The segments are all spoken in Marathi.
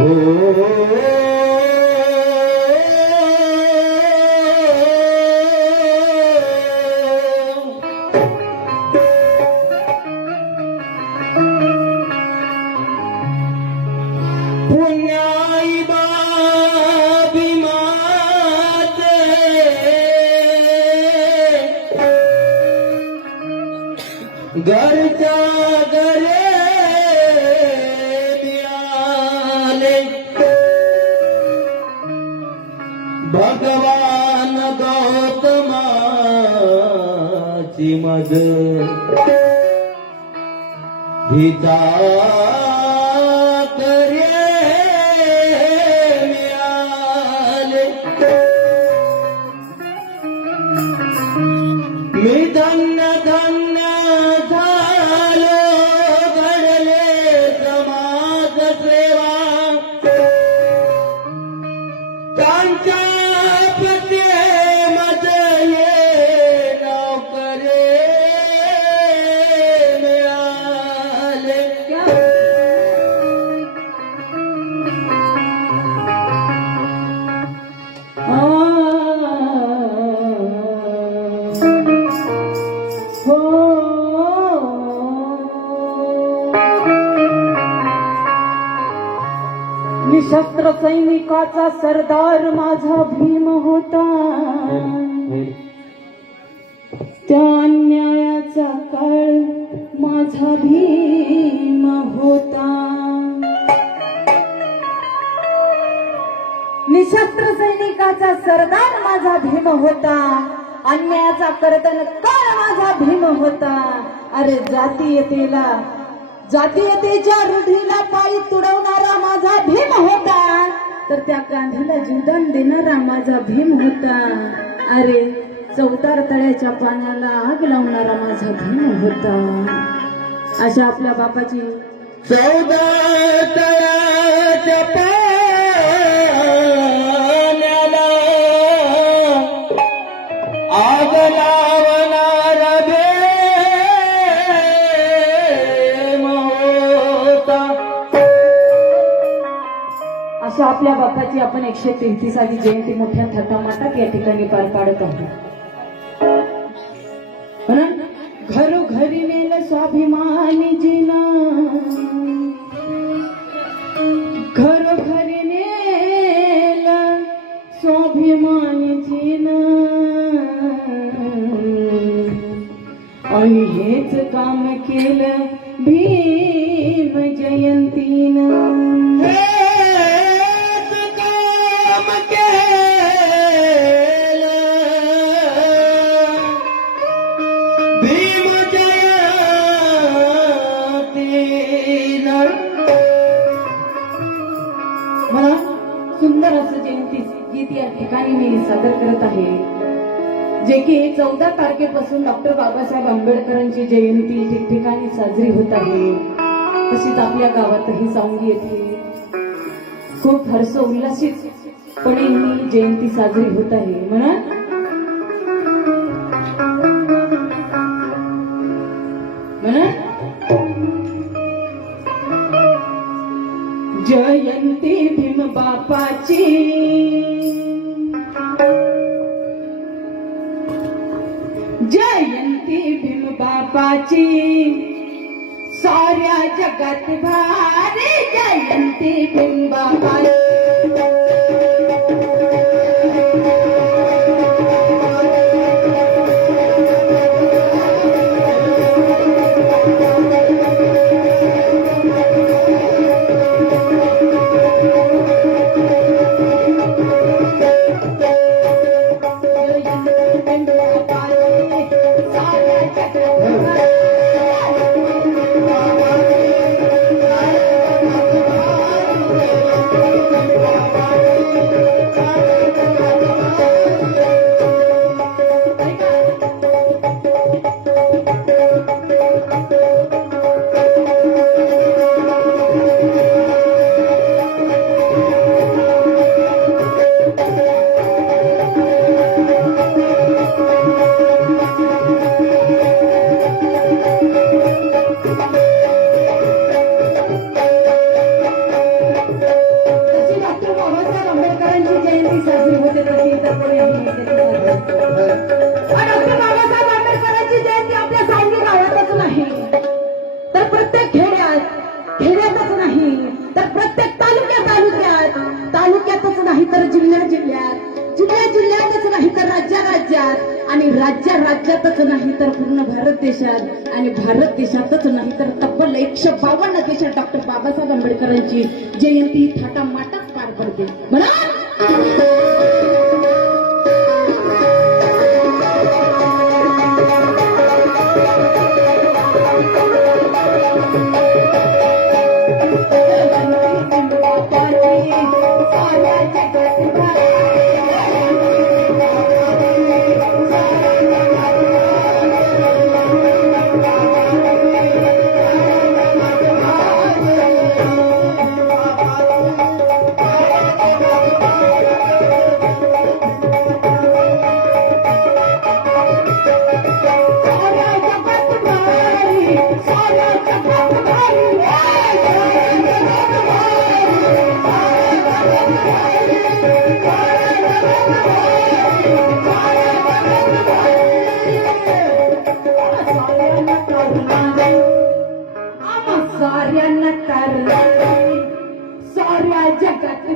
Oh, भगवान गौतमाची मज. हिता त्याचा सरदार माझा भीम होता. त्या अन्यायाचा काळ माझा भीम होता. निशस्त्र सैनिकाचा सरदार माझा भीम होता. अन्यायाचा कर्तन काळ माझा भीम होता. अरे जातीयतेला जातीयतेच्या रूढीला पायी तुडवणारा माझा भीम होता. तर त्या कांद्याला जीवदान देणारा माझा भीम होता. अरे चौतार तळ्याच्या पाण्याला आग लावणारा माझा भीम होता. अशा आपल्या बापाची. चौदा तळ्याच्या आपल्या बापाची आपण एकशे तेहतीसावी जयंती मोठ्या थटामाटात या ठिकाणी पार पाडत आहोत. काम केलं भीम जयंतीनं मला सुंदर असं जयंती गीत या ठिकाणी मी सादर करत आहे. जे की चौदा तारखेपासून डॉक्टर बाबासाहेब आंबेडकरांची जयंती ठिकठिकाणी साजरी होत आहे. तशीच आपल्या गावातही सावंगी येथे खूप हर्ष पण ही जयंती साजरी होत आहे. म्हणा. म्हणा. जयंती भीम बापाची. जयंती भीम बापाची. साऱ्या जगात भारी जयंती आंबेडकरांची जयंती थाटामाटात पार पडते. म्हणा साऱ्यांना तर साऱ्या जगात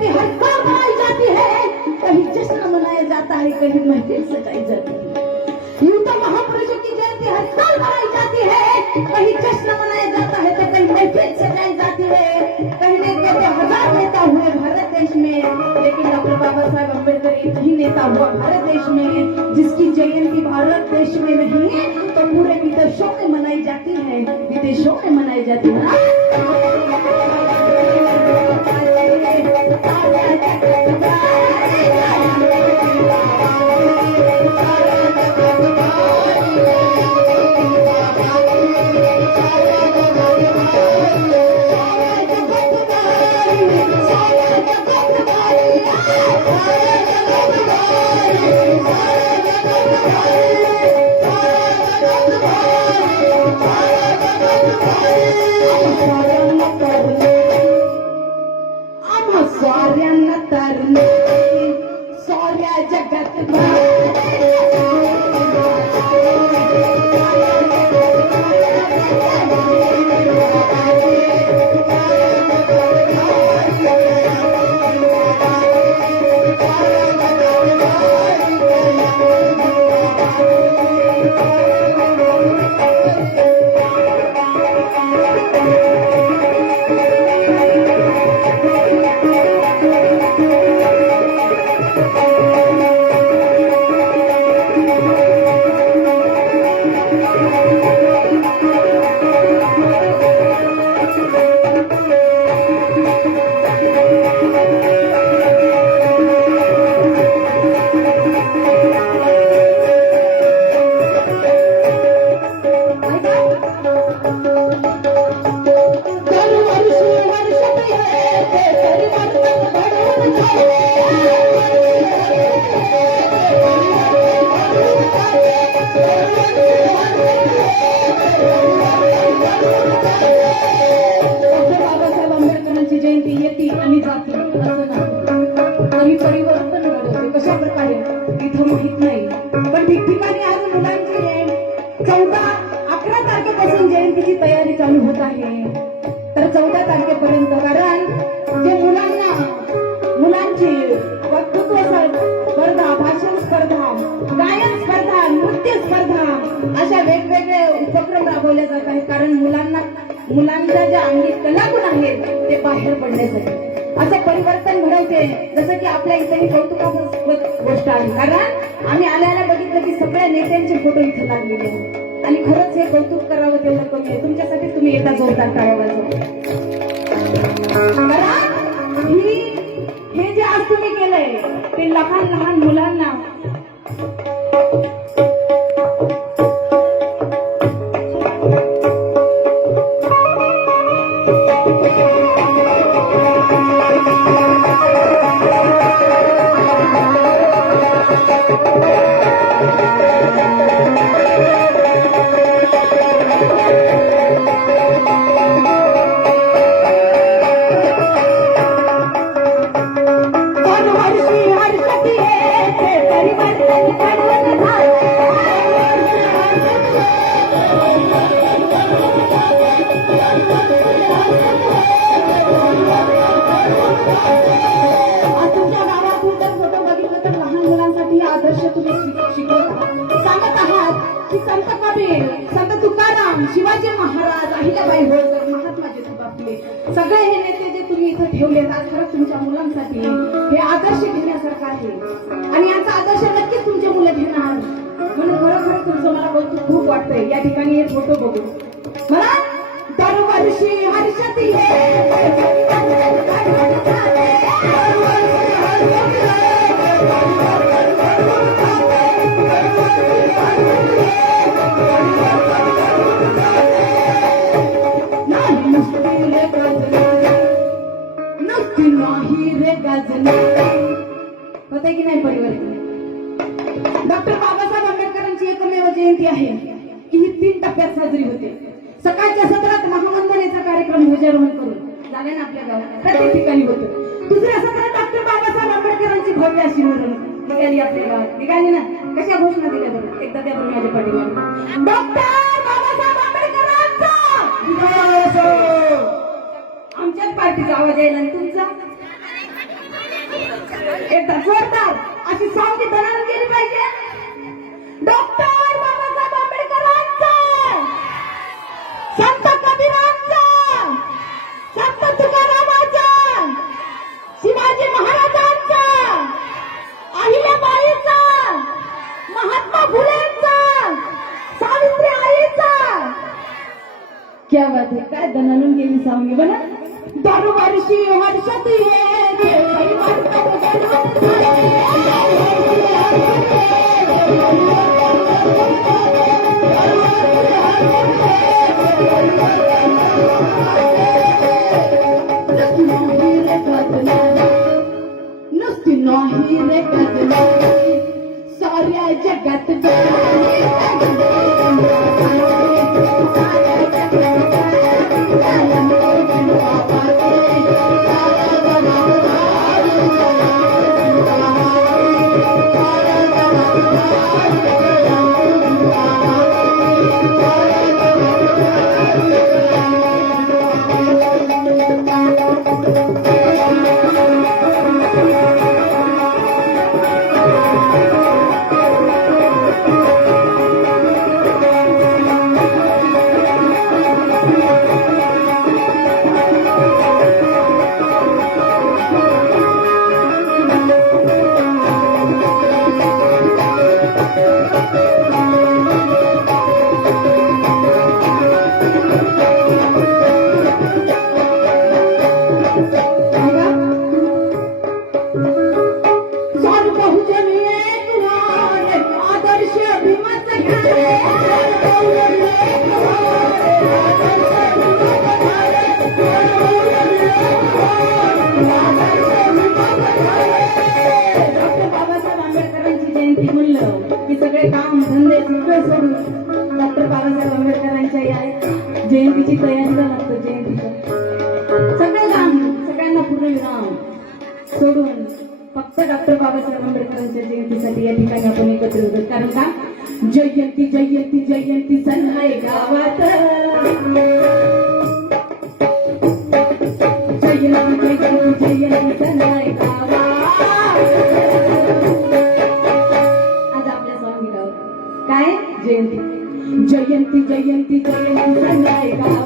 की हर साल मनाई जाती है। कहीं जश्न मनाया जाता है, कहीं महफिल सजाई जाती है। यूँ तो महापुरुषों की जयंती हर साल मनाई जाती है। कहीं जश्न मनाया जाता है तो कहीं महफिल सजाई जाती है। कहने को तो हज़ार नेता हुए भारत देश में, लेकिन डॉक्टर बाबा साहेब अंबेडकर एक ही नेता हुआ भारत देश में। जिसकी जयंती भारत देश में नहीं है तो पूरे विदेशों में मनाई जाती है। विदेशों में मनाई जाती है। आम्हा बाहेर पडण्यासाठी असं परिवर्तन घडवते जसं की आपल्या इथेही कौतुकास्पद गोष्ट आहे. कारण आम्ही आल्याला बघितलं की सगळ्या नेत्यांचे फोटो इथे लागलेले आहेत. आणि खरंच हे कौतुक करावं तेवढं कमी आहे. तुमच्यासाठी तुम्ही येता जोरदार टाळ्या हे जे आज तुम्ही केलंय ते लहान लहान मुलांना तुमच्या गावातून जर फोटो बघितलं तर लहान मुलांसाठी आदर्श तुम्ही शिक- सांगत आहात की संत कबीर संत तुकाराम शिवाजी महाराज अहिल्याबाई होळकर महात्मा ज्योतिबा फुले सगळे हे नेते जे तुम्ही इथं ठेवले आज खरंच तुमच्या मुलांसाठी हे आदर्श घेण्यासारखं आहे. आणि याचा आदर्श नक्कीच तुमचे मुलं घेणार. म्हणून खरोखर तुमचं मला कौतुक खूप वाटतंय. या ठिकाणी हे फोटो बघून डॉक्टर बाबासाहेब आंबेडकरांची एकमेव जयंती आहे की ही तीन टप्प्यात साजरी होते. सकाळच्या सत्रात महावंदनेचा कार्यक्रम ध्वजारोहण करून झाले ना आपल्या गावात प्रत्येक ठिकाणी होतो. दुसऱ्या सत्रात डॉक्टर बाबासाहेब आंबेडकरांची भव्य अशी मिरवणूक निघाली आपल्या गावात निघाली ना कशा घोषणा दिल्या बरोबर एकदा त्या बरं माझ्या पाठीवर डॉक्टर बाबासाहेब आंबेडकरांचा! आमच्याच पार्टीचा आवाज यायला आणि तुमचा? एकदा जोरदार अशी सावली बनावून गेली पाहिजे. डॉक्टर बाबासाहेब आंबेडकरांचा! संत कबीरांचा! संत तुकारामाचा! शिवाजी महाराजांचा! अहिल्याबाईचा! महात्मा फुलेंचा! सावित्री आईचा! क्या बात है? काय दणानून गेली सावली? बना दरवर्षी वर्षात ये साऱ्या जगात जयंतीची तयारीला लागतं जयंतीचं सगळे काम सगळ्यांना पूर्णविराम सोडून फक्त डॉक्टर बाबासाहेब आंबेडकरांच्या जयंतीसाठी या ठिकाणी आपण एकत्र होतो कारण का? जयंती जयंती जयंती सण गावात. जयंती जयंती जयंती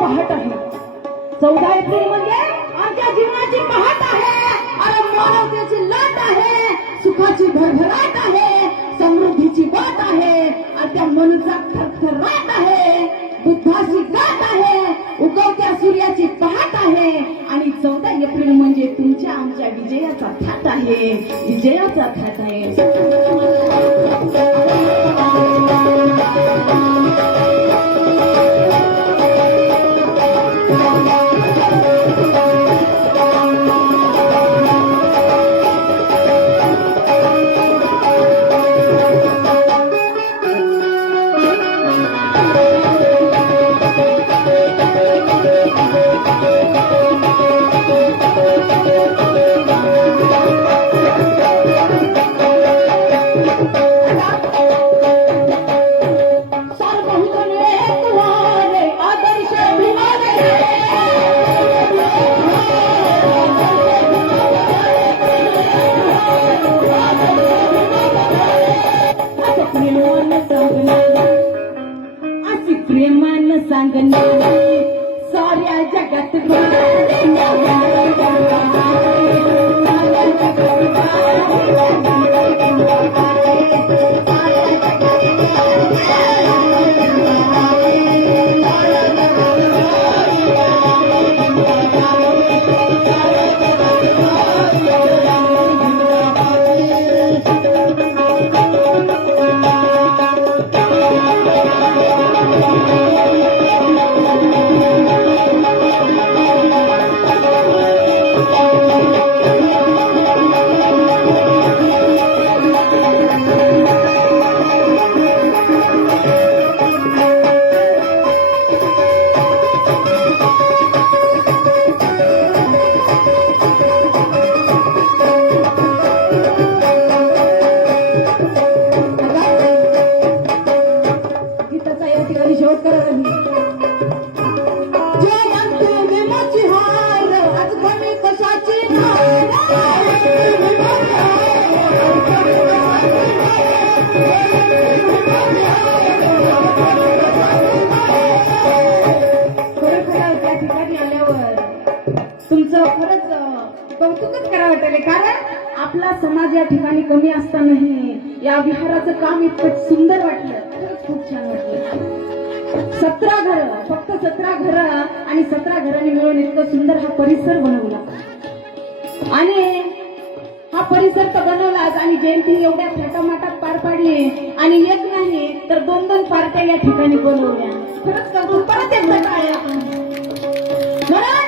पहाट आहे. चौदा एप्रिल म्हणजे आमच्या जीवनाची पहाट आहे. अरे मानवतेची लाट आहे. सुखाची भरभराट आहे. समृद्धीची वाट आहे. आणि त्या मनुचा थरथराट आहे. बुद्धाची गाठ आहे. उगवत्या सूर्याची पहाट आहे. आणि चौदा एप्रिल म्हणजे तुमच्या आमच्या विजयाचा थाट आहे. विजयाचा थाट आहे. प्रेमानं सांगणार साऱ्या जगात कौतुकच करावं वाटेल कारण आपला समाज या ठिकाणी कमी असतानाही या विहाराचं काम इतकं सुंदर वाटलं. खूप छान वाटलं. सतरा घर फक्त सतरा घर आणि सतरा घरांनी मिळून इतकं सुंदर हा परिसर बनवला. आणि हा परिसर तर बनवलाच आणि जयंती एवढ्या थाटामाटात पार पाडली आणि एक नाही तर दोन दोन पार्ट्या या ठिकाणी बनवल्या. खरंच कौतुक परत एकदा टाळ्या. म्हणून